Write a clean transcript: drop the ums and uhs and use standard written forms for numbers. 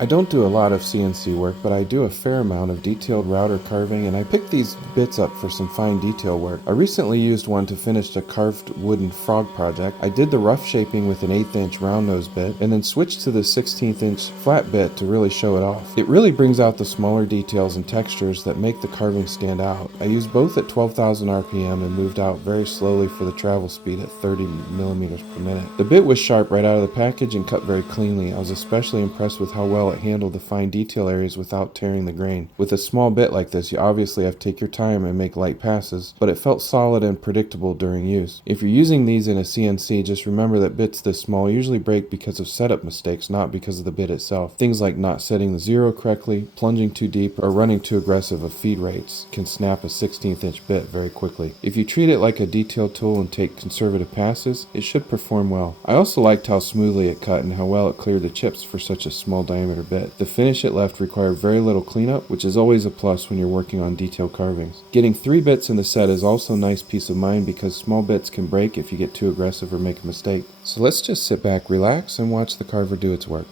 I don't do a lot of CNC work, but I do a fair amount of detailed router carving, and I picked these bits up for some fine detail work. I recently used one to finish a carved wooden frog project. I did the rough shaping with an 1/8 inch round nose bit, and then switched to the 16th inch flat bit to really show it off. It really brings out the smaller details and textures that make the carving stand out. I used both at 12,000 RPM and moved out very slowly for the travel speed at 30 millimeters per minute. The bit was sharp right out of the package and cut very cleanly. I was especially impressed with how well it handled the fine detail areas without tearing the grain. With a small bit like this, you obviously have to take your time and make light passes, but it felt solid and predictable during use. If you're using these in a CNC, just remember that bits this small usually break because of setup mistakes, not because of the bit itself. Things like not setting the zero correctly, plunging too deep, or running too aggressive of feed rates can snap a 16th inch bit very quickly. If you treat it like a detail tool and take conservative passes, it should perform well. I also liked how smoothly it cut and how well it cleared the chips for such a small diameter bit. The finish it left required very little cleanup, which is always a plus when you're working on detail carvings. Getting 3 bits in the set is also a nice peace of mind because small bits can break if you get too aggressive or make a mistake. So let's just sit back, relax, and watch the carver do its work.